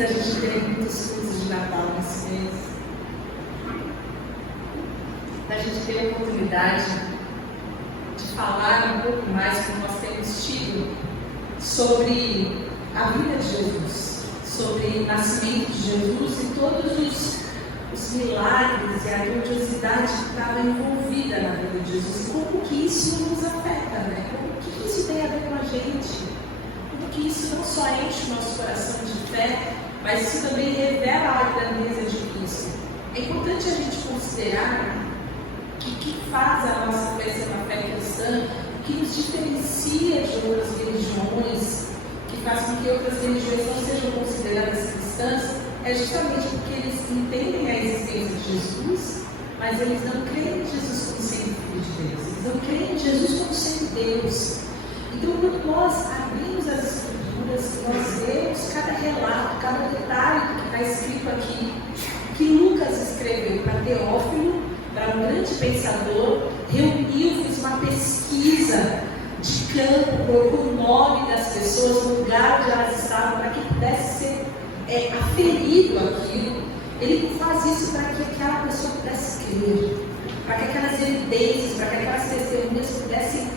da gente ter muitos cultos de Natal nesse mês, da gente ter a oportunidade de falar um pouco mais, como nós temos tido, sobre a vida de Jesus, sobre o nascimento de Jesus e todos os milagres e a grandiosidade que estava envolvida na vida de Jesus, e como que isso nos afeta, né? Como que isso tem a ver com a gente, como que isso não só enche o nosso coração de fé, mas isso também revela a grandeza de Cristo. É importante a gente considerar que o que faz a nossa fé ser uma fé cristã, o que nos diferencia de outras religiões, que faz com que outras religiões não sejam consideradas cristãs, é justamente porque eles entendem a existência de Jesus, mas eles não creem em Jesus como sendo Filho de Deus, eles não creem em Jesus como sendo Deus. Então, quando nós abrimos as Escrituras, nós lemos cada relato, cada detalhe que está escrito aqui, que Lucas escreveu para Teófilo, para um grande pensador, reuniu, fez uma pesquisa de campo, colocou o nome das pessoas, o lugar onde elas estavam, para que pudesse ser aferido aquilo. Ele faz isso para que aquela pessoa pudesse crer, para que aquelas evidências, para que aquelas testemunhas pudessem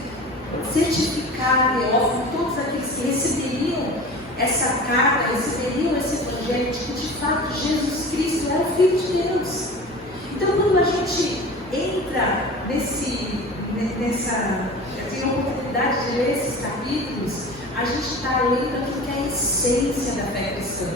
certificar Teófilo, todos aqueles que receberiam essa carta, receberiam esse evangelho, de que de fato Jesus Cristo era o Filho de Deus. Então, quando a gente entra tem a oportunidade de ler esses capítulos, a gente está lendo aquilo que é a essência da fé cristã,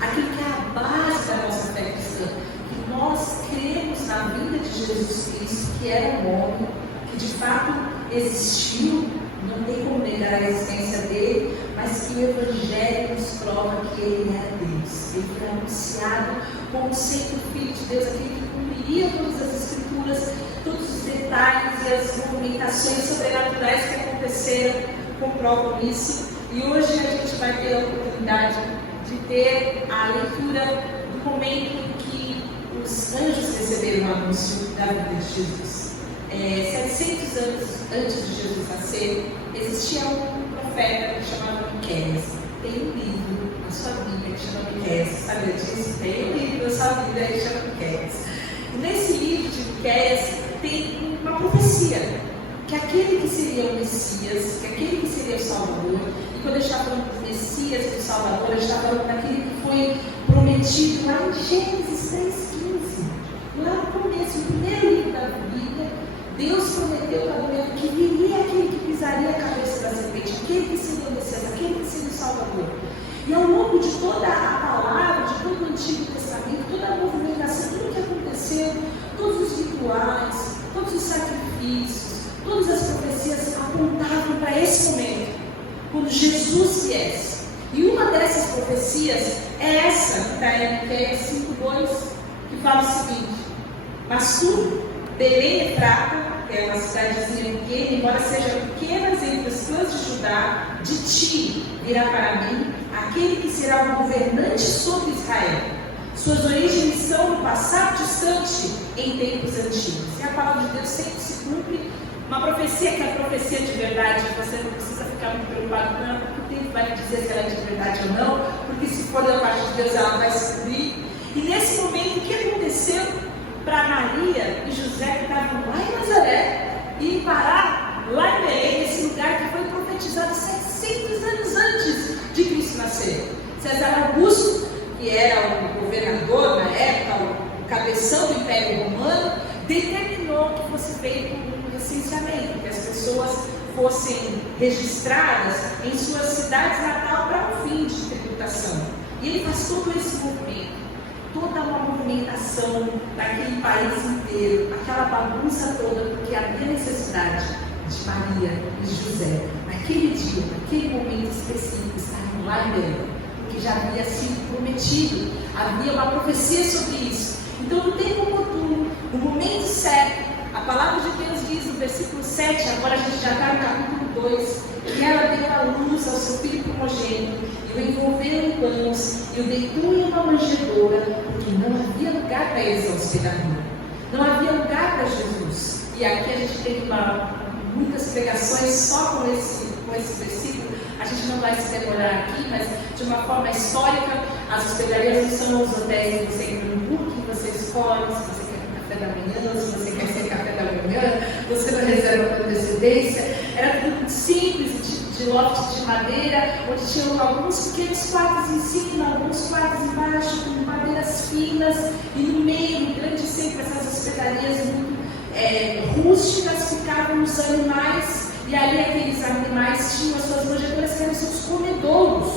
aquilo que é a base da nossa fé cristã, que nós cremos na vinda de Jesus Cristo, que era um homem, que de fato existiu, não tem como negar a existência dele, mas que o Evangelho nos prova que ele era Deus. Ele foi anunciado como sendo o Filho de Deus, aquele que cumpriria todas as Escrituras, todos os detalhes e as movimentações sobrenaturais que aconteceram comprovam isso. E hoje a gente vai ter a oportunidade de ter a leitura do momento em que os anjos receberam o anúncio da vida de Jesus. 700 anos antes de Jesus nascer, existia um profeta que chamava Miqueias. Tem um livro na sua Bíblia que chama Miqueias. Sabia disso? Tem um livro na sua Bíblia que chama Miqueias. E nesse livro de Miqueias tem uma profecia, que aquele que seria o Messias, que aquele que seria o Salvador, e quando a gente está falando do Messias e do Salvador, a gente está falando daquele que foi prometido lá em Gênesis 3,15. Lá no começo, no primeiro livro da Bíblia, Deus prometeu para Abraão que viria aquele que pisaria a cabeça da serpente, aquele que seria o Messias, aquele que seria o Salvador. E ao longo de toda a palavra, de todo o Antigo Testamento, toda a movimentação, tudo o que aconteceu, todos os rituais, todos os sacrifícios, todas as profecias apontavam para esse momento, quando Jesus viesse. E uma dessas profecias é essa, que está em Miqueias 5,2, que fala o seguinte: mas tu, Belém Efrata, que é uma cidadezinha pequena, embora seja pequena entre as clãs de Judá, de ti virá para mim aquele que será o governante sobre Israel. Suas origens são no passado distante, em tempos antigos. E a palavra de Deus sempre se cumpre. Uma profecia que é profecia de verdade, você não precisa ficar muito preocupado com ela, porque o tempo vai dizer se ela é de verdade ou não, porque se for da parte de Deus ela vai se cumprir. E nesse momento, o que aconteceu para Maria e José, que estavam lá em Nazaré, e parar lá em Belém, nesse lugar que foi profetizado 700 anos antes de Cristo nascer? César Augusto, que era o governador na época, o cabeção do Império Romano, determinou que fosse feito um recenseamento, que as pessoas fossem registradas em suas cidades natal para um fim de tributação. E ele faz todo esse movimento, toda uma movimentação daquele país inteiro, aquela bagunça toda, porque havia necessidade de Maria e de José, naquele dia, naquele momento específico, estavam lá em Belém, porque já havia sido prometido, havia uma profecia sobre isso. Então, no tempo oportuno, no momento certo, a palavra de Deus diz no versículo 7, agora a gente já está no capítulo 2, que ela deu a luz ao seu filho primogênito, e o envolveu em panos, e o deitou em uma manjedoura, porque não havia lugar para eles hospedador. Não havia lugar para Jesus. E aqui a gente tem muitas pregações só com esse versículo, A gente não vai se demorar aqui, mas de uma forma histórica, as hospedarias não são os hotéis que você entra no booking, você escolhe se você quer café da manhã, se você quer ser café da manhã, você não reserva com antecedência. Era tudo muito simples, de loft de madeira, onde tinham alguns pequenos quartos em cima, alguns quartos embaixo, com madeiras finas, e no meio, grande sempre, essas hospedarias muito rústicas, ficavam os animais, e ali aqueles animais tinham as suas manjedouras, que eram seus comedouros,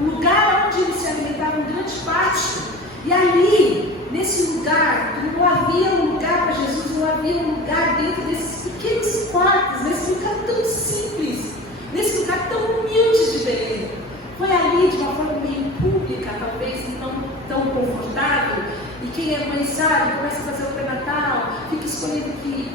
um lugar onde eles se alimentavam grande parte. E ali, nesse lugar, não havia um lugar para Jesus, não havia um lugar dentro desses pequenos quartos, nesse lugar tão simples, nesse lugar tão humilde de Belém. Foi ali, de uma forma meio pública, talvez não tão confortável, e quem é mãe sabe, começa a fazer o pré-natal, fica escolhendo que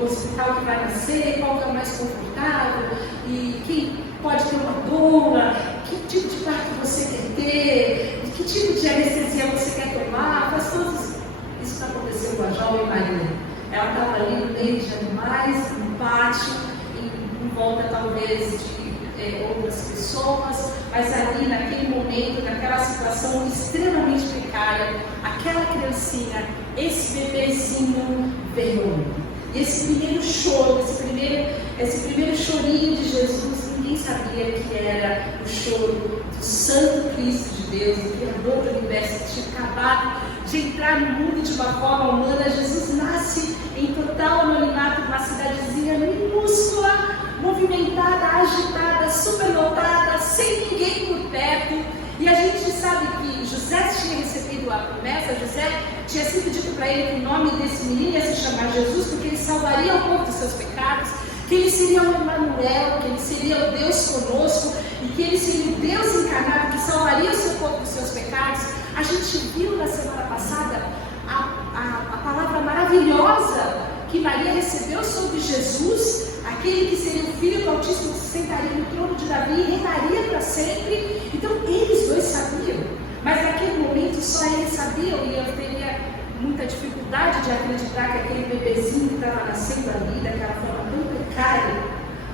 hospital que vai nascer, qual que é o mais confortável, e quem pode ter uma doula, que tipo de parto você quer ter, que tipo de anestesia você quer tomar, faz todos. Isso aconteceu com a jovem Maria. Ela estava ali no meio de animais, no pátio, em volta talvez de outras pessoas, mas ali naquele momento, naquela situação extremamente precária, aquela criancinha, esse bebezinho veio. E esse primeiro choro, esse primeiro chorinho de Jesus, ninguém sabia que era o choro do Santo Cristo de Deus, o Criador do universo, que tinha acabado de entrar no mundo de uma forma humana. Jesus nasce em total anonimato numa cidadezinha minúscula, movimentada, agitada, superlotada, sem ninguém por perto. E a gente sabe que José tinha recebido a promessa, José tinha sido dito para ele que o nome desse menino ia se chamar Jesus, porque ele salvaria o povo dos seus pecados, que ele seria o Emanuel, que ele seria o Deus conosco, e que ele seria o Deus encarnado, que salvaria o seu povo dos seus pecados. A gente viu na semana passada a palavra maravilhosa que Maria recebeu sobre Jesus, aquele que seria o Filho do Altíssimo, que se sentaria no trono de Davi e reinaria para sempre. Então eles dois sabiam, mas naquele momento só eles sabiam, e eu teria muita dificuldade de acreditar que aquele bebezinho que estava nascendo ali, daquela forma tão precária,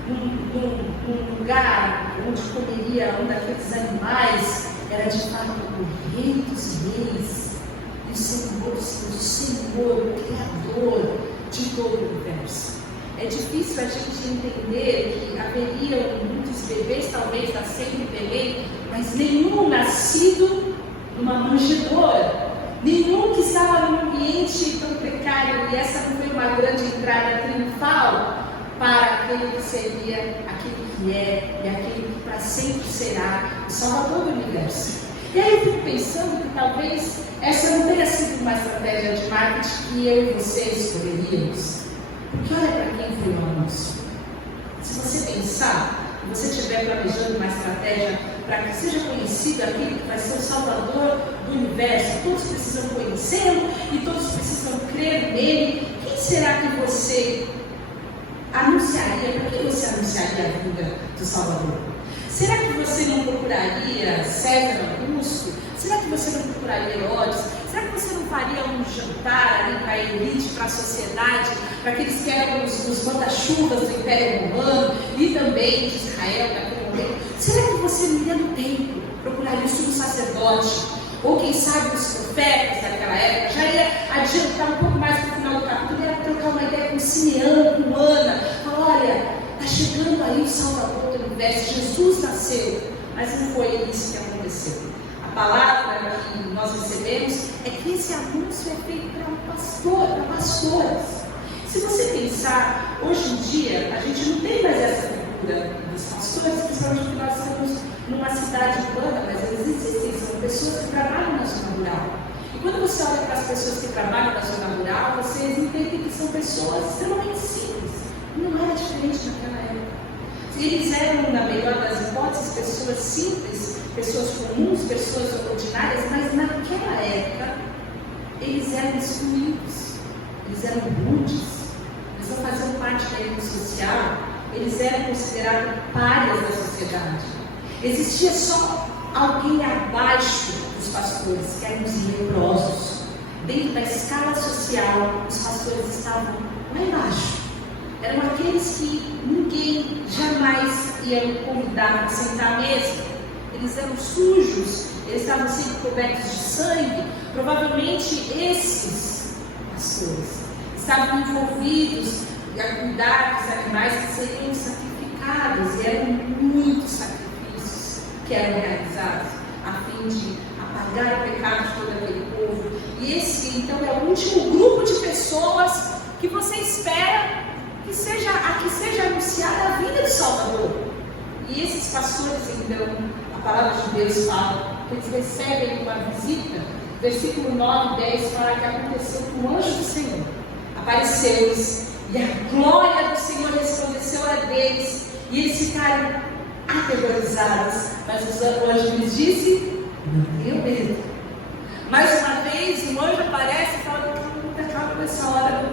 num lugar onde comeria um daqueles animais, era de fato o Rei dos Reis, e o Senhor, o Criador de todo o universo. É difícil a gente entender que haveriam muitos bebês, talvez, nascendo em Belém, mas nenhum nascido numa manjedoura, nenhum que estava num ambiente tão precário, e essa não foi uma grande entrada triunfal para aquele que seria, aquele que é e aquele que para sempre será o Salvador do universo. E aí eu fico pensando que talvez essa não tenha sido uma estratégia de marketing que eu e você escolheríamos. Porque olha para quem foi o anúncio. Se você pensar, se você estiver planejando uma estratégia para que seja conhecido aquele que vai ser o Salvador do universo, todos precisam conhecê-lo e todos precisam crer nele, quem será que você anunciaria? Por que você anunciaria a vinda do Salvador? Será que você não procuraria César Augusto? Será que você não procuraria Herodes? Será que você não faria um jantar ali para a elite, para a sociedade, para aqueles que eram os manda-chuvas do Império Romano e também de Israel naquele momento? Será que você não iria no templo, procuraria o sumo sacerdote, ou quem sabe os profetas daquela época? Já ia adiantar um pouco mais para o final do capítulo, ia trocar uma ideia com Simeão, com Ana, falar, olha, está chegando aí o Salvador do universo, Jesus nasceu, mas não foi isso que aconteceu. A palavra que nós recebemos é que esse anúncio é feito para um pastor, para pastoras. Se você pensar, hoje em dia, a gente não tem mais essa cultura dos pastores, principalmente porque nós estamos numa cidade urbana, mas eles existem, são pessoas que trabalham na zona rural. E quando você olha para as pessoas que trabalham na zona rural, vocês entendem que são pessoas extremamente simples. Não era diferente naquela época. Eles eram, na melhor das hipóteses, pessoas simples, pessoas comuns, pessoas ordinárias, mas naquela época eles eram excluídos, eles eram rudes, eles não faziam parte da elite social, eles eram considerados párias da sociedade. Existia só alguém abaixo dos pastores, que eram os leprosos. Dentro da escala social, os pastores estavam lá embaixo. eram aqueles que ninguém jamais ia convidar para sentar à mesa. Eles eram sujos, eles estavam sempre cobertos de sangue. Provavelmente esses pastores estavam envolvidos a cuidar dos animais que seriam sacrificados, e eram muitos sacrifícios que eram realizados a fim de apagar o pecado de todo aquele povo. E esse então é o último grupo de pessoas que você espera que seja anunciada a vinda do Salvador. E esses pastores, então, a palavra de Deus fala que eles recebem uma visita. Versículo 9 e 10 fala que aconteceu com o anjo do Senhor. Apareceu-lhes, e a glória do Senhor resplandeceu a deles, e eles ficaram aterrorizados. Mas o anjo lhes disse: não tenham medo. Mais uma vez, o anjo aparece e fala: calma, nessa hora, não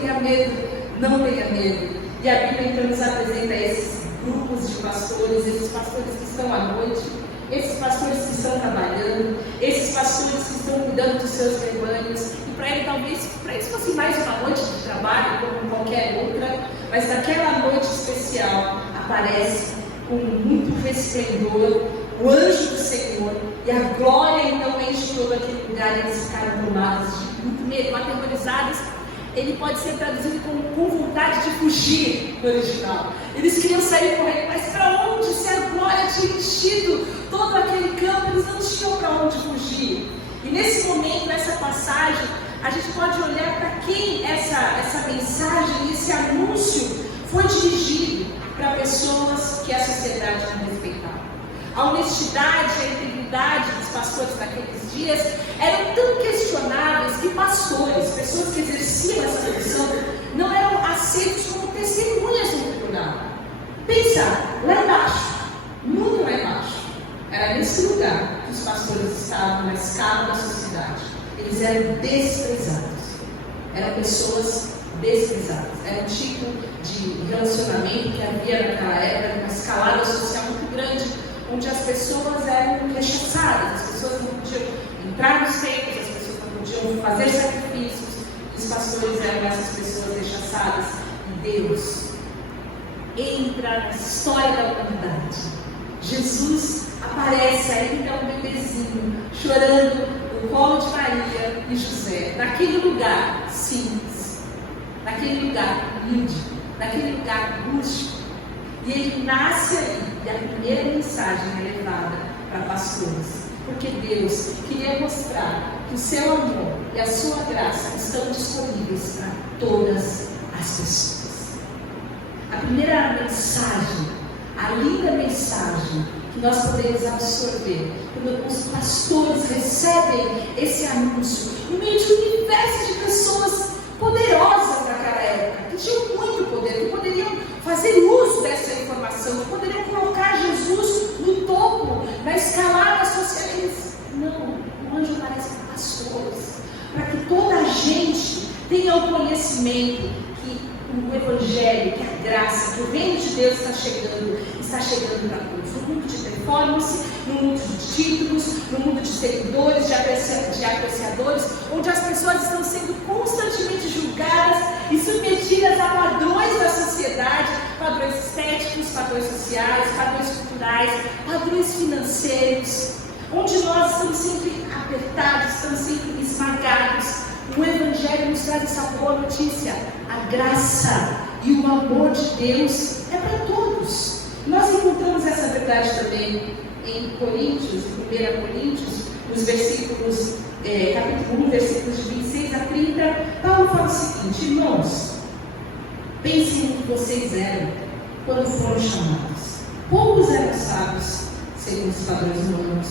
tenha medo. Não tenha medo. E a Bíblia então nos apresenta esses grupos de pastores, esses pastores que estão à noite, esses pastores que estão trabalhando, esses pastores que estão cuidando dos seus rebanhos. E para eles fosse mais uma noite de trabalho, como qualquer outra, mas naquela noite especial aparece com muito resplendor o anjo do Senhor, e a glória então enche todo aquele lugar, e eles ficaram tomados de muito medo, aterrorizados. Ele pode ser traduzido como com vontade de fugir no original. Eles queriam sair correndo, mas para onde? Se a glória tinha enchido todo aquele campo, eles não tinham para onde fugir. E nesse momento, nessa passagem, a gente pode olhar para quem essa mensagem, esse anúncio foi dirigido para pessoas que a sociedade não respeitava. A honestidade, a integridade dos pastores naqueles dias eram tão questionáveis que pastores, pessoas que exerciam essa função, não eram aceitos como testemunhas no tribunal. Pensa, lá embaixo, muito lá embaixo, era nesse lugar que os pastores estavam na escala da sociedade. Eles eram desprezados, eram pessoas desprezadas. Era um tipo de relacionamento que havia naquela época, uma escalada social muito grande, onde as pessoas eram rechaçadas, as pessoas não podiam entrar nos templos, as pessoas não podiam fazer sacrifícios, e os pastores eram essas pessoas rechaçadas. E Deus entra na história da humanidade. Jesus aparece ainda um bebezinho, chorando no colo de Maria e José, naquele lugar simples, naquele lugar humilde, naquele lugar rústico. E ele nasce ali, e a primeira mensagem é levada para pastores, porque Deus queria mostrar que o seu amor e a sua graça estão disponíveis para todas as pessoas. A primeira mensagem, a linda mensagem que nós podemos absorver quando os pastores recebem esse anúncio, no meio de um universo de pessoas poderosas naquela época, que tinham muito poder, que poderiam fazer uso dessa informação, que poderiam colocar Jesus no topo, na escalada social. Não, o anjo aparece para pastores, para que toda a gente tenha o conhecimento que o Evangelho, que a graça, que o reino de Deus está chegando para todos. No mundo de performance, no mundo de títulos, no mundo de seguidores, de apreciadores, onde as pessoas estão sendo constantemente julgadas e submetidas a padrões da sociedade, padrões estéticos, padrões sociais, padrões culturais, padrões financeiros, onde nós estamos sempre apertados, estamos sempre esmagados. O Evangelho nos traz essa boa notícia: a graça e o amor de Deus é para todos. Nós encontramos essa verdade também em Coríntios, em 1 Coríntios, nos versículos, capítulo 1, versículos de 26 a 30, Paulo fala o seguinte: irmãos, pensem no que vocês eram quando foram chamados. Poucos eram sábios, segundo os padrões humanos,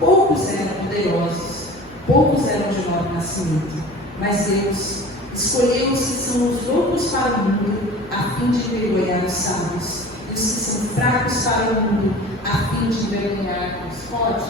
poucos eram poderosos, poucos eram de nobre nascimento, mas Deus escolheu os que são os loucos para o mundo, a fim de envergonhar os sábios, e os que são fracos para o mundo, a fim de envergonhar os fortes.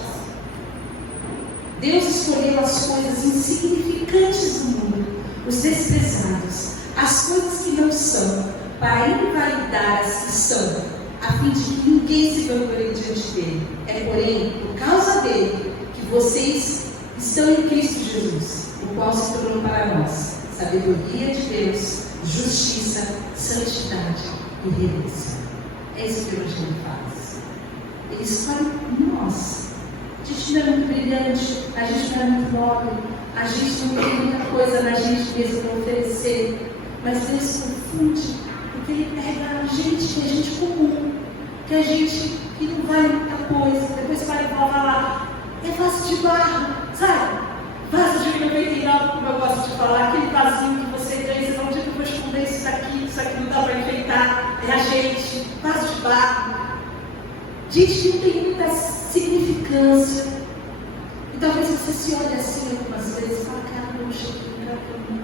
Deus escolheu as coisas insignificantes do mundo, os desprezados, as coisas que não são, para invalidar as que são, a fim de que ninguém se vanglorie diante dele. É, porém, por causa dele, que vocês estão em Cristo Jesus, o qual se tornou para nós sabedoria de Deus, justiça, santidade e redenção. É isso que o Evangelho faz. Ele escolhe nós. A gente não é muito brilhante, a gente não é muito nobre, a gente não tem muita coisa na gente mesmo para oferecer, mas Deus confunde, porque Ele pega a gente que é gente comum, que é gente que não vale muita coisa. Depois vai falar lá, é vaso de barro, sabe? Vaso de 99, como eu gosto de falar, aquele vasinho que você ganha, você fala, onde é que eu vou esconder isso aqui não dá para enfeitar, é a gente, vaso de barro. Gente que não tem muita significância. E talvez você se olhe assim algumas vezes e fale, cara, eu não cheguei para mim.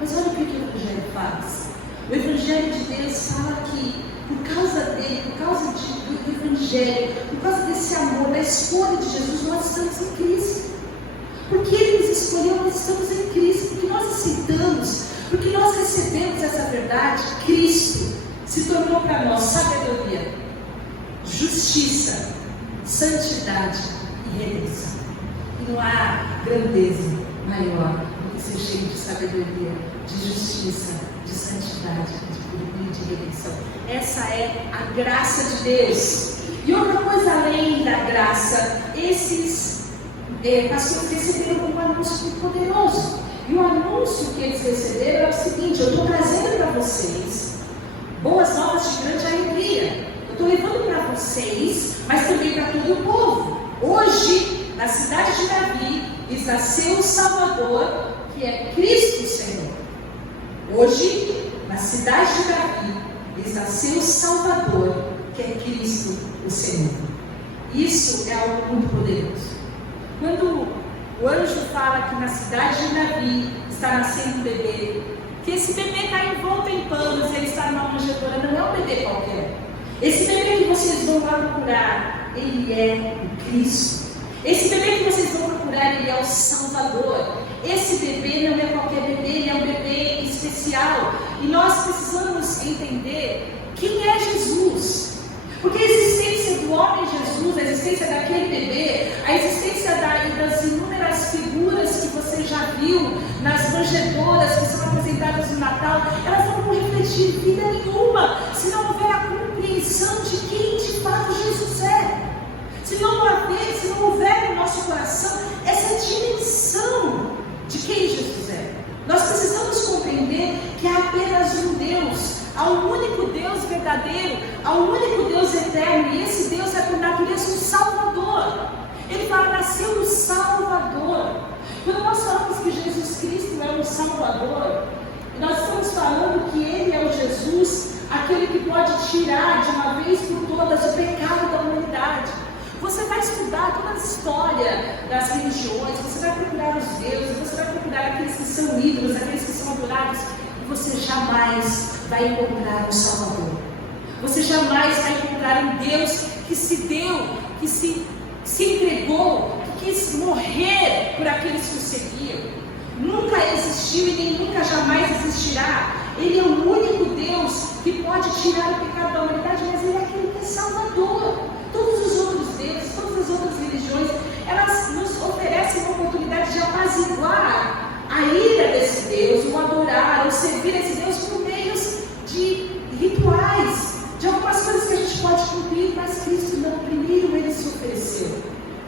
Mas olha o que o Evangelho faz. O Evangelho de Deus fala que, por causa dele, por causa do Evangelho, por causa desse amor, da escolha de Jesus, nós estamos em Cristo. Porque Ele nos escolheu, nós estamos em Cristo. Porque nós aceitamos, porque nós recebemos essa verdade. Cristo se tornou para nós sabedoria, justiça, santidade e redenção. E não há grandeza maior do que ser cheio de sabedoria, de justiça, de santidade, de redenção. Essa é a graça de Deus. E outra coisa além da graça, esses pastores receberam um anúncio muito poderoso. E o anúncio que eles receberam era o seguinte: eu estou trazendo para vocês boas novas de grande alegria. Eu estou levando para vocês, mas também para todo o povo. Hoje, na cidade de Davi, lhes nasceu o Salvador, que é Cristo o Senhor. Hoje, na cidade de Davi, lhes nasceu o Salvador, que é Cristo o Senhor. Isso é algo muito poderoso. Quando o anjo fala que na cidade de Davi está nascendo um bebê, que esse bebê está envolto em panos, ele está numa manjedoura, não é um bebê qualquer. Esse bebê que vocês vão lá procurar, ele é o Cristo. Esse bebê que vocês vão procurar, ele é o Salvador. Esse bebê não é qualquer bebê, ele é um bebê especial. E nós precisamos entender quem é Jesus. Porque a existência do homem Jesus, a existência daquele bebê, a existência das inúmeras figuras que você já viu nas manjedouras que são apresentadas no Natal, elas não vão refletir vida nenhuma se não houver a compreensão de quem de fato Jesus é. Se não houver no nosso coração essa dimensão de quem Jesus é. Nós precisamos compreender que há apenas um Deus, há um único Deus verdadeiro, há um único Deus eterno, e esse Deus é por natureza um Salvador. Ele fala, nasceu o Salvador. Quando nós falamos que Jesus Cristo é um Salvador, nós estamos falando que Ele é o Jesus, aquele que pode tirar de uma vez por todas o pecado da humanidade. Você vai estudar toda a história das religiões, você vai procurar os deuses, você vai procurar aqueles que são ídolos, aqueles que são adorados, e você jamais vai encontrar um Salvador. Você jamais vai encontrar um Deus que se deu, que se entregou, que quis morrer por aqueles que o seguiam. Nunca existiu e nem nunca jamais existirá. Ele é o único Deus que pode tirar o pecado da humanidade, mas Ele é aquele que é Salvador. Todos os outros deuses, todas as outras religiões, elas nos oferecem uma oportunidade de apaziguar a ira desse Deus, o adorar, o servir esse Deus por meios de rituais, de algumas coisas que a gente pode cumprir, mas Cristo não. Primeiro Ele se ofereceu,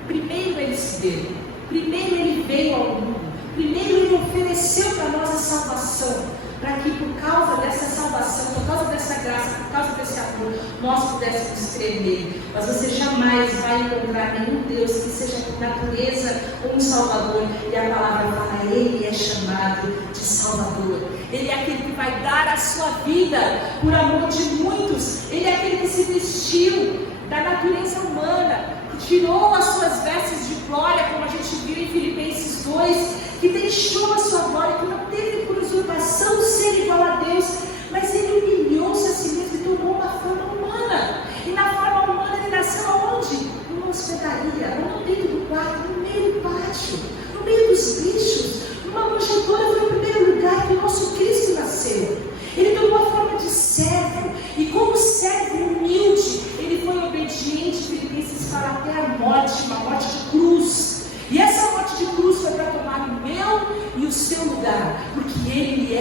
primeiro Ele se deu, primeiro Ele veio ao mundo, primeiro Ele ofereceu para nós a salvação, para que por causa dessa salvação, por causa dessa graça, por causa desse amor, nós pudéssemos crer nele. Mas você jamais vai encontrar nenhum Deus que seja por natureza um Salvador. E a palavra fala, Ele é chamado de Salvador. Ele é aquele que vai dar a sua vida por amor de muitos. Ele é aquele que se vestiu da natureza humana, que tirou as suas vestes de glória, como a gente viu em Filipenses 2, que deixou a sua glória, que não teve por usurpação ser igual a Deus, mas Ele humilhou-se a si mesmo e tomou uma forma humana. E na forma humana Ele nasceu aonde? Numa hospedaria, não dentro do quarto, no meio do pátio, no meio dos bichos, numa manjedoura. Foi o primeiro lugar que o nosso Cristo nasceu. Ele tomou a forma de servo, e como servo humilde, Ele foi obediente. Filipenses fala até a morte, uma morte de cruz. E essa morte de cruz foi para tomar o meu e o seu lugar, porque Ele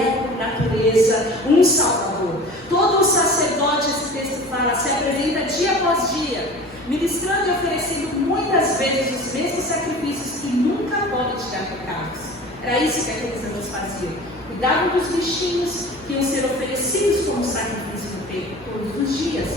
um Salvador. Todo o sacerdote, esse texto fala, se apresenta dia após dia, ministrando e oferecendo muitas vezes os mesmos sacrifícios que nunca podem tirar pecados. Era isso que aqueles anos faziam. Cuidavam dos bichinhos que iam ser oferecidos como sacrifício no templo todos os dias.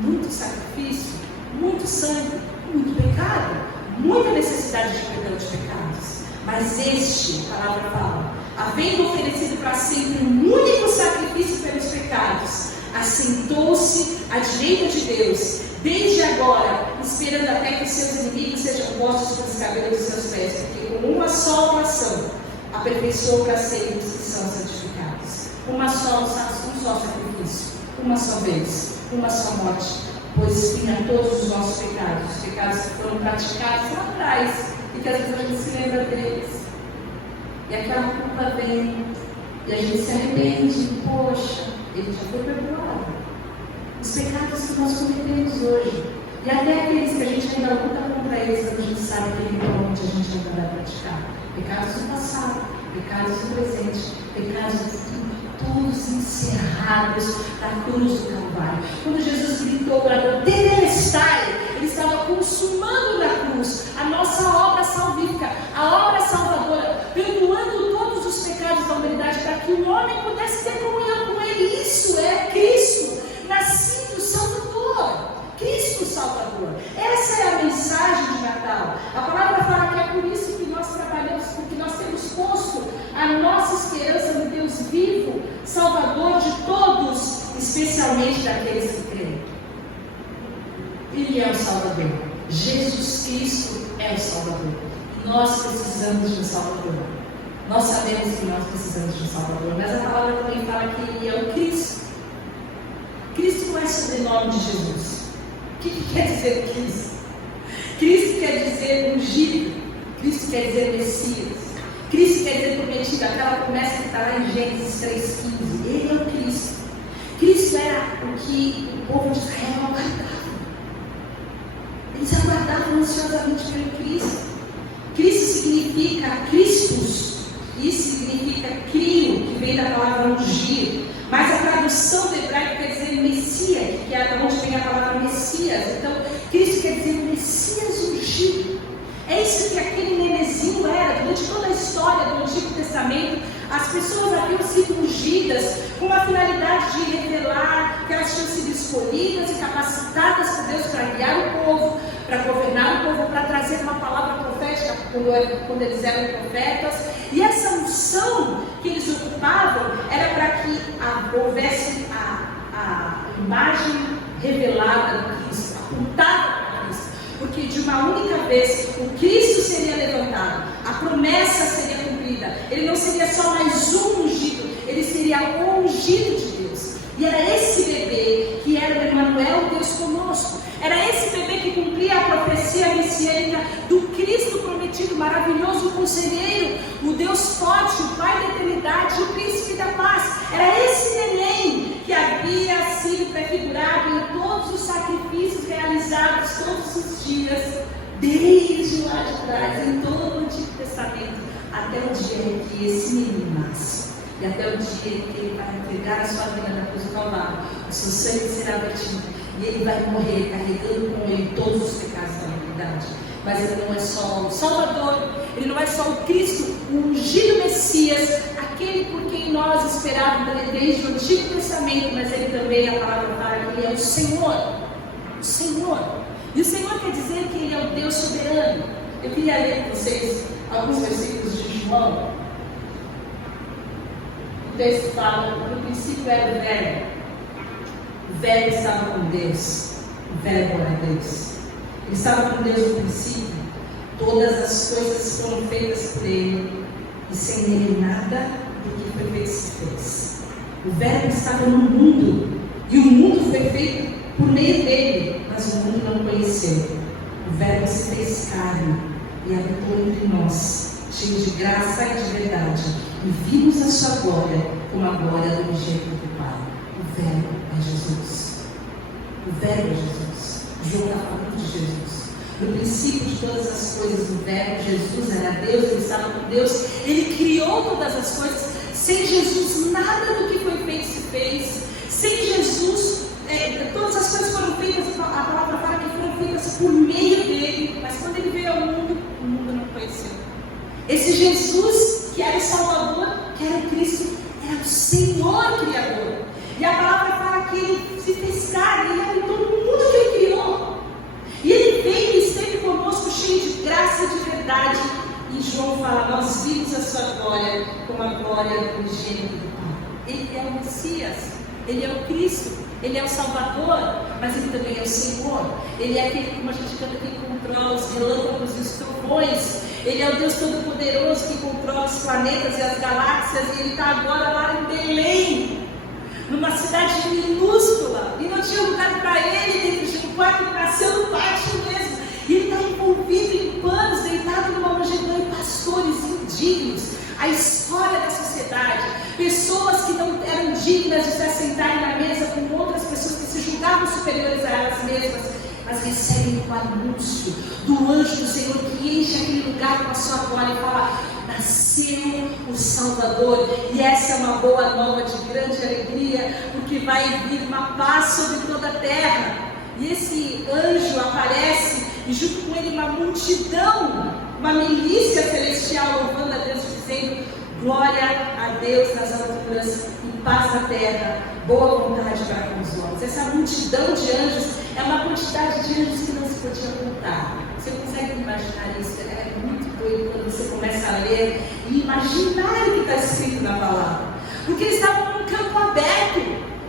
Muito sacrifício, muito sangue, muito pecado, muita necessidade de perdão de pecados. Mas este, a palavra fala, havendo oferecido para sempre um único sacrifício pelos pecados, assentou-se à direita de Deus, desde agora, esperando até que seus inimigos sejam postos pelos cabelos dos seus pés, porque com uma só oração aperfeiçoou para sempre os que são santificados. Um só sacrifício, uma só vez, uma só morte, pois expia todos os nossos pecados, os pecados que foram praticados lá atrás e que às vezes a gente se lembra deles. E aquela culpa vem e a gente se arrepende, poxa, ele já foi perdoado. Os pecados que nós cometemos hoje, e até aqueles que a gente ainda luta contra eles, a gente sabe que eventualmente a gente ainda vai praticar. Pecados do passado, pecados do presente, pecados do futuro, todos encerrados na cruz do Calvário. Quando Jesus gritou para Deus, "Tetelestai", ele estava consumando na cruz a nossa obra salvífica, a obra salvadora, perdoando todos os pecados da humanidade para que o homem pudesse ter comunhão com ele. Isso é Cristo, nascido Salvador. Cristo Salvador. Essa é a mensagem de Natal. A palavra fala que é por isso que nós trabalhamos, porque nós temos posto a nossa esperança no Deus vivo, Salvador de todos, especialmente daqueles que creem. Ele é o Salvador. Jesus Cristo é o Salvador. Nós precisamos de um Salvador. Nós sabemos que nós precisamos de um Salvador, mas a palavra também fala que ele é o Cristo. Cristo não é sobrenome de Jesus. O que quer dizer Cristo? Cristo quer dizer ungido. Cristo quer dizer Messias. Cristo quer dizer prometido. Aquela promessa que está lá em Gênesis 3,15. Ele é o Cristo. Cristo era o que o povo de Israel aguardava. Eles aguardavam ansiosamente pelo Cristo. Cristo significa Christus. Isso significa crio, que vem da palavra ungir. Mas a tradução do hebraico quer dizer Messias, que é de onde vem a palavra Messias. Então, Cristo quer dizer Messias ungido. É isso que aquele nenezinho era. Durante toda a história do Antigo Testamento, as pessoas haviam sido ungidas com a finalidade de revelar que elas tinham sido escolhidas e capacitadas por Deus para guiar o povo, para governar o povo, para trazer uma palavra profética quando eles eram profetas. E essa unção que eles ocupavam era para que houvesse a imagem revelada do Cristo, apontada para Cristo. Porque de uma única vez o Cristo seria levantado, a promessa seria cumprida. Ele não seria só mais um ungido, ele seria o ungido de Deus. E era esse bebê que era o Emmanuel, Deus conosco. Era esse bebê que cumpria a profecia messiânica do Cristo prometido, maravilhoso conselheiro, o Deus forte, o Pai da eternidade, o Príncipe da paz. Era esse neném que havia sido prefigurado em todos os sacrifícios realizados todos os dias, desde lá de trás, em todo o Antigo Testamento, até o dia em que esse menino nasce. E até o dia em que ele vai entregar a sua vida na cruz do Calvário, o seu sangue será vertido e ele vai morrer carregando com ele todos os pecados da humanidade. Mas ele não é só o Salvador, ele não é só o Cristo, o ungido Messias, aquele por quem nós esperávamos desde o Antigo Testamento, mas ele também, a palavra fala que ele é o Senhor. O Senhor. E o Senhor quer dizer que ele é o Deus soberano. Eu queria ler com vocês alguns versículos de João. O texto fala, no princípio era o Verbo. O Verbo estava com Deus. O Verbo era Deus. Ele estava com Deus no princípio. Todas as coisas foram feitas por Ele. E sem Ele nada do que foi feito se fez. O Verbo estava no mundo. E o mundo foi feito por meio dele. Mas o mundo não conheceu. O Verbo se fez carne e habitou entre nós, cheio de graça e de verdade. E vimos a sua glória como a glória do unigênito do Pai. O Verbo é Jesus. O Verbo é Jesus. João está falando de Jesus. No princípio de todas as coisas, o Verbo, Jesus era Deus, ele estava com Deus, ele criou todas as coisas. Sem Jesus, nada do que foi feito se fez. Sem Jesus, todas as coisas foram feitas, a palavra fala que foram feitas por meio dele. Mas quando ele veio ao mundo, o mundo não conheceu. Esse Jesus, que era o Salvador, que era o Cristo, era o Senhor Criador. E a palavra fala que ele se fez carne, ele habitou no mundo que ele criou. E ele veio e esteve conosco, cheio de graça e de verdade. E João fala, nós vimos a sua glória como a glória do unigênito do Pai. Ele é o Messias, ele é o Cristo, ele é o Salvador, mas ele também é o Senhor. Ele é aquele, como a gente canta, que controla os relâmpagos e os trovões. Ele é o Deus Todo-Poderoso que controla os planetas e as galáxias. E ele está agora lá em Belém, numa cidade minúscula, e não tinha lugar para ele dentro de um quarto, ele nasceu no pátio mesmo. E ele está envolvido em panos, deitado numa manjedoura, e pastores indignos. A história da sociedade, pessoas que não eram dignas de se assentarem na mesa com outras pessoas que se julgavam superiores a elas mesmas, mas recebem o anúncio do anjo do Senhor que enche aquele lugar com a sua glória e fala, nasceu o Salvador. E essa é uma boa nova de grande alegria, porque vai vir uma paz sobre toda a terra. E esse anjo aparece, e junto com ele uma multidão, uma milícia celestial louvando a Deus, dizendo, glória a Deus nas alturas e paz na terra, boa vontade para com os homens. Essa multidão de anjos é uma quantidade de anjos que não se podia contar. Você consegue imaginar isso? É muito doido quando você começa a ler e imaginar o que está escrito na palavra. Porque eles estavam num campo aberto,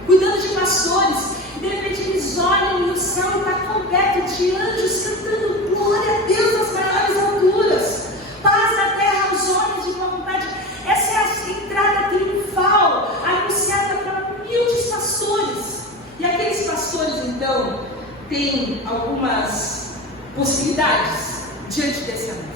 cuidando de pastores, e de repente eles olham e o céu está coberto de anjos cantando glória a Deus nas maiores alturas, paz na terra aos homens de boa vontade. Essa é a entrada triunfal anunciada para humildes pastores. E aqueles pastores então têm algumas possibilidades diante desse anúncio.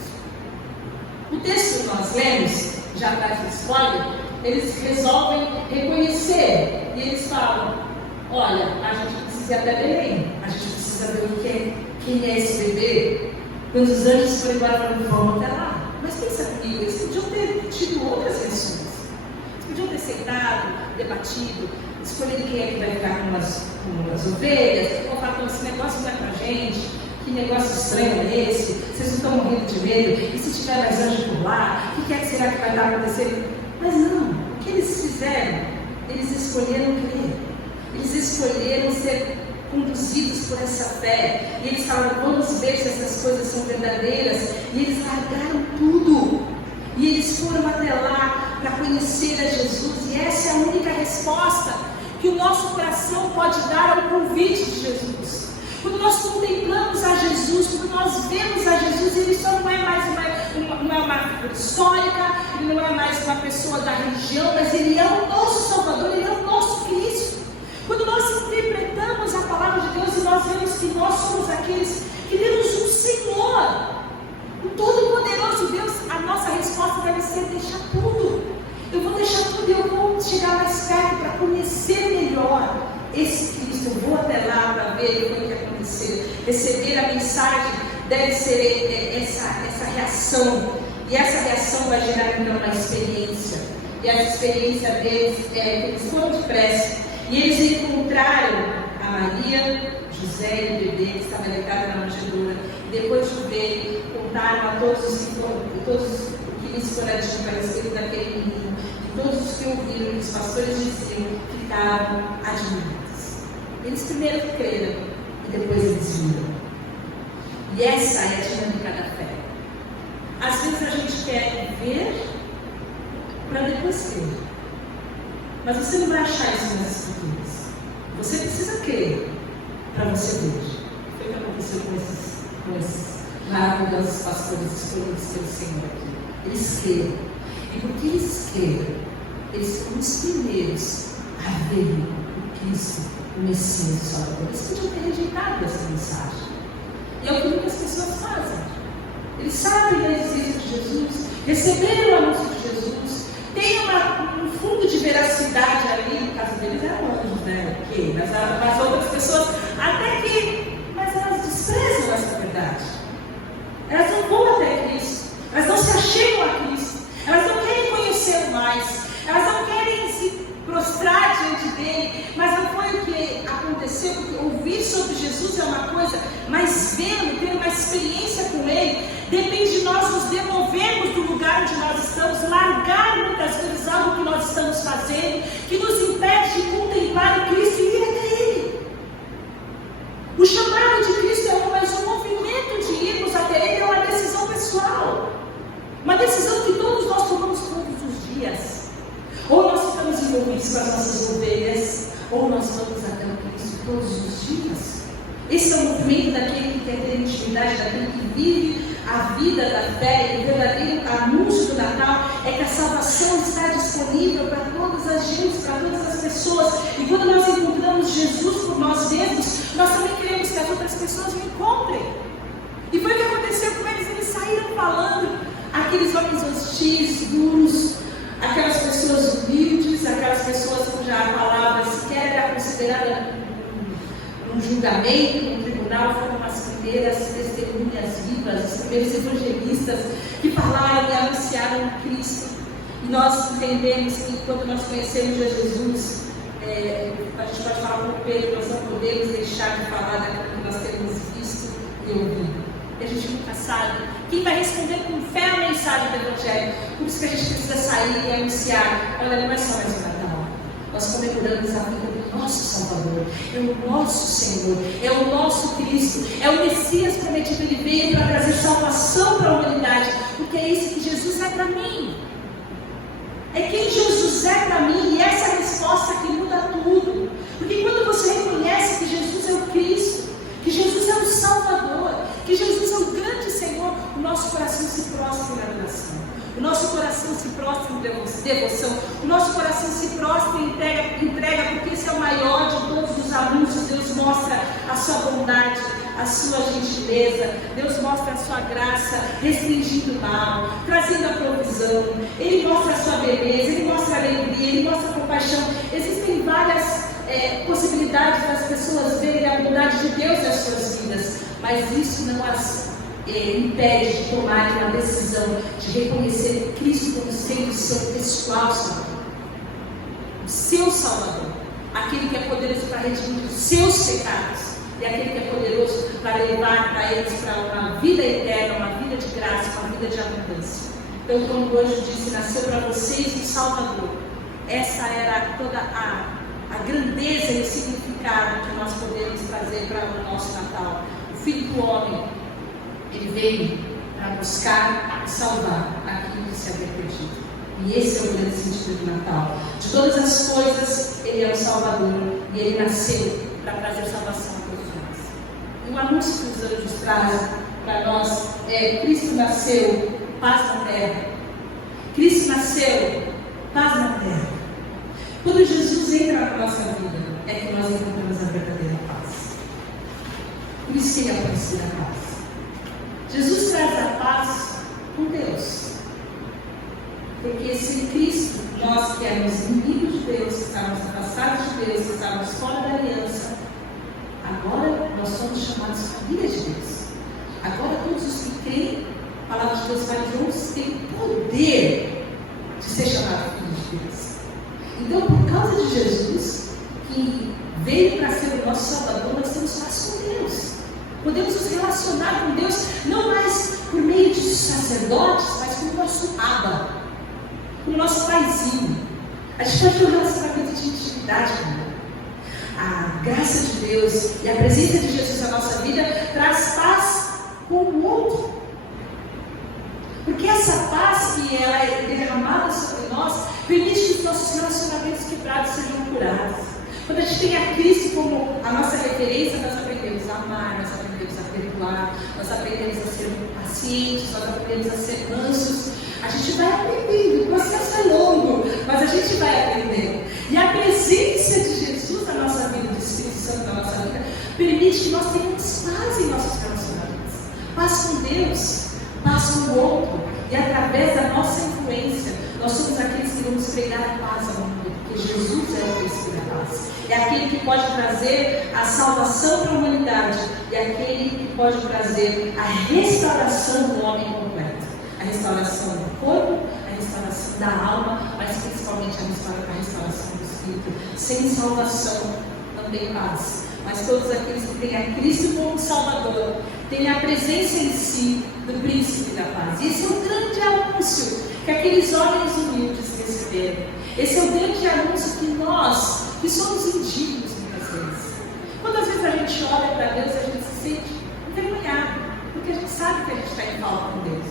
O texto que nós lemos, já traz o spoiler, eles resolvem reconhecer e eles falam, olha, a gente precisa ir até Belém, a gente precisa ver quem é esse bebê. Quando os anjos foram embora, falaram, vamos até lá. Mas pensa comigo, eles podiam ter tido outras lições. Eles podiam ter sentado, debatido, escolhido quem é que vai ficar com as ovelhas, ou falar, esse negócio não é pra gente, que negócio estranho é esse, vocês não estão morrendo de medo, e se tiver mais anjo por lá, o que é que será que vai estar acontecendo? Mas não, o que eles fizeram? Eles escolheram crer, eles escolheram ser conduzidos por essa fé, e eles falaram, vamos ver se essas coisas são verdadeiras, e eles largaram tudo, e eles foram até lá para conhecer a Jesus, e essa é a única resposta que o nosso coração pode dar ao convite de Jesus. Quando nós contemplamos a Jesus, quando nós vemos a Jesus, ele só não é mais uma figura histórica, ele não é mais uma pessoa da religião, mas ele é o nosso Salvador, ele é o nosso Cristo. Quando nós interpretamos a palavra de Deus e nós vemos que nós somos aqueles que temos um Senhor, o Todo-Poderoso Deus, a nossa resposta deve ser deixar tudo. Eu vou deixar tudo e eu vou chegar mais perto para conhecer melhor esse Cristo. Eu vou até lá para ver o que acontecer. Receber a mensagem deve ser essa reação. E essa reação vai gerar então uma experiência. E a experiência deles é que eles foram depressa. E eles encontraram a Maria, José e o bebê que estava deitado na manjedoura. Depois de ver, contaram a todos o que lhes fora dito a respeito daquele menino. E todos os que ouviram e os pastores diziam, ficaram admirados. Eles primeiro creram e depois eles viram. E essa é a dinâmica da fé. Às vezes a gente quer ver para depois crer. Mas você não vai achar isso nas escrituras. Você precisa crer para você ver. Foi o que aconteceu com esses maravilhosos pastores escolhidos pelo Senhor aqui. Eles creram. E porque eles creram, eles foram os primeiros a verem o Cristo, o Messias do Salvador. Eles podiam ter rejeitado essa mensagem. E é o que muitas pessoas fazem. Eles sabem a existência de Jesus, receberam o anúncio de Jesus, tem um fundo de veracidade ali, no caso deles eram anjos, né? Okay, nas outras pessoas, até que, mas elas desprezam essa verdade. Elas não vão até Cristo, elas não se achegam a Cristo, elas não querem conhecer mais, elas não nós nos demovermos do lugar onde nós estamos, largar muitas vezes algo que nós estamos fazendo, que nos impede de contemplar o Cristo e ir até Ele. O chamado de Cristo é mas o movimento de irmos até Ele é uma decisão pessoal. Uma decisão que todos nós tomamos todos os dias. Ou nós ficamos envolvidos com as nossas ovelhas, ou nós vamos até o Cristo todos os dias. Esse é o movimento daquele que quer ter intimidade, daquele que vive a vida da fé. E o verdadeiro anúncio do Natal é que a salvação está disponível para todas as gentes, para todas as pessoas. E quando nós encontramos Jesus por nós mesmos, nós também queremos que as outras pessoas o encontrem. E foi o que aconteceu com eles. Eles saíram falando, aqueles homens hostis, duros, aquelas pessoas humildes, aquelas pessoas cuja palavra sequer era considerada um julgamento, um tribunal, foram as primeiras testemunhas vivas, os primeiros evangelistas que falaram e anunciaram Cristo. E nós entendemos que quando nós conhecemos Jesus, a gente pode falar com Pedro, nós não podemos deixar de falar daquilo que nós temos visto e ouvido. E a gente nunca sabe quem vai responder com fé a mensagem do Evangelho. Por isso que a gente precisa sair e anunciar. Olha, não é só mais um Natal. Nós comemoramos a vida do nosso Salvador, é o nosso Senhor, é o nosso Cristo, é o Messias prometido. Ele veio para trazer salvação para a humanidade, porque é isso que Jesus é para mim. É quem Jesus é para mim, e essa é a resposta que muda tudo. Porque quando você reconhece que Jesus é o Cristo, que Jesus é o Salvador, que Jesus é o grande Senhor, o nosso coração se prostra em adoração. O nosso coração se prostra em devoção. O nosso coração se prostra e entrega, porque esse é o maior de todos os anúncios. Deus mostra a sua bondade, a sua gentileza. Deus mostra a sua graça, restringindo o mal, trazendo a provisão. Ele mostra a sua beleza, Ele mostra a alegria, Ele mostra a compaixão. Existem várias possibilidades das pessoas verem a bondade de Deus nas suas vidas, mas isso não as impede de tomar uma decisão de reconhecer Cristo como sendo o seu pessoal Salvador, o seu Salvador, aquele que é poderoso para redimir os seus pecados e aquele que é poderoso para levar para eles para uma vida eterna, uma vida de graça, uma vida de abundância. Então, como o anjo disse, nasceu para vocês o Salvador. Essa era toda a grandeza e o significado que nós podemos trazer para o nosso Natal. O Filho do Homem, Ele veio para buscar e salvar aquilo que se havia perdido. E esse é o grande sentido do Natal. De todas as coisas, Ele é o Salvador. E Ele nasceu para trazer salvação a todos nós. E o anúncio que os anjos trazem para nós é: Cristo nasceu, paz na terra. Cristo nasceu, paz na terra. Quando Jesus entra na nossa vida, é que nós encontramos a verdadeira paz. Por isso que Ele é o príncipe da paz. Jesus traz a paz com Deus. Porque sem Cristo, nós que éramos inimigos de Deus, que estávamos afastados de Deus, que estávamos fora da aliança, agora nós somos chamados família de Deus. Agora todos os que creem, a palavra de Deus fala que todos têm o poder de ser chamados filhos de Deus. Então, por causa de Jesus, que veio para ser o nosso Salvador, nós temos paz com Deus. Podemos nos relacionar com Deus, não mais por meio de sacerdotes, mas com o nosso Abba, com o nosso paizinho. A gente pode ter um relacionamento de intimidade com Ele. A graça de Deus e a presença de Jesus na nossa vida traz paz com o outro. Porque essa paz que ela é derramada sobre nós permite que os nossos relacionamentos quebrados sejam curados. Quando a gente tem a Cristo como a nossa referência, nós aprendemos a amar, nós aprendemos a perdoar, nós aprendemos a ser pacientes, nós aprendemos a ser mansos. A gente vai aprendendo, o processo é longo, mas a gente vai aprendendo. E a presença de Jesus na nossa vida, do Espírito Santo na nossa vida, permite que nós tenhamos paz em nossos relacionamentos. Paz com Deus, paz com o outro. E através da nossa influência, nós somos aqueles que vamos pregar a paz ao mundo, porque Jesus é o príncipe da paz. É aquele que pode trazer a salvação para a humanidade, e aquele que pode trazer a restauração do homem completo. A restauração do corpo, a restauração da alma, mas principalmente a restauração do espírito. Sem salvação não tem paz. Mas todos aqueles que têm a Cristo como Salvador, têm a presença em si, do príncipe da paz. E esse é o grande anúncio que aqueles homens humildes receberam. Esse é o grande anúncio que nós, que somos indignos muitas vezes. Quantas vezes a gente olha para Deus e a gente se sente envergonhado, porque a gente sabe que a gente está em falta com Deus.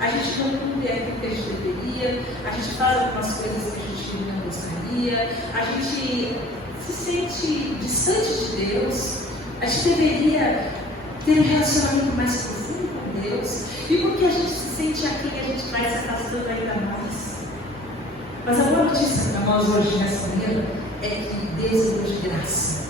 A gente não cumpre aquilo que a gente deveria, a gente faz algumas coisas que a gente não gostaria, a gente se sente distante de Deus, a gente deveria ter um relacionamento mais profundo com Deus, e porque a gente se sente aqui, a gente vai se afastando ainda mais. Mas a boa notícia para nós hoje nessa manhã é que Deus é Deus de graça.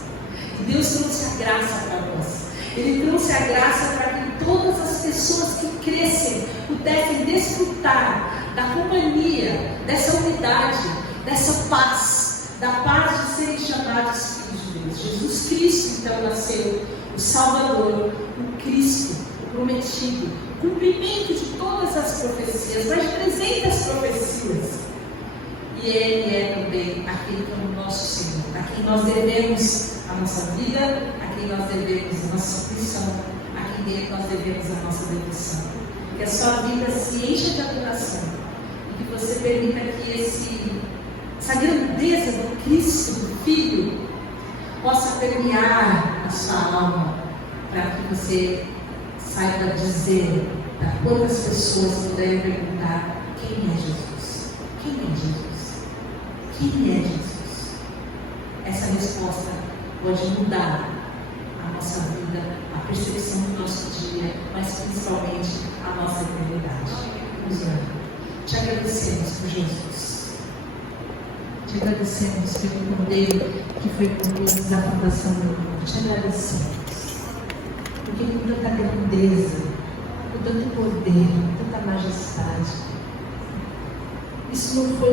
E Deus trouxe a graça para nós. Ele trouxe a graça para que todas as pessoas que crescem pudessem desfrutar da companhia, dessa unidade, dessa paz, da paz de serem chamados filhos de Deus. Jesus Cristo então nasceu, o Salvador, o Cristo, o prometido, o cumprimento de todas as profecias, mais de 300 profecias. E Ele é também aquele que é o nosso Senhor, a quem nós devemos a nossa vida, a quem nós devemos a nossa aflição, a quem nós devemos a nossa devoção. Que a sua vida se encha de adoração e que você permita que essa grandeza do Cristo, do Filho, possa permear a sua alma, para que você saiba dizer para todas as pessoas que puderem perguntar: quem é Jesus? Quem é Jesus? Quem é Jesus? Essa resposta pode mudar a nossa vida, a percepção do nosso dia, mas principalmente a nossa eternidade. Vamos orar. Te agradecemos por Jesus. Te agradecemos pelo Cordeiro que foi por nós na fundação do mundo. Te agradecemos. Porque Ele com tanta grandeza, com tanto poder, com tanta majestade. Isso não foi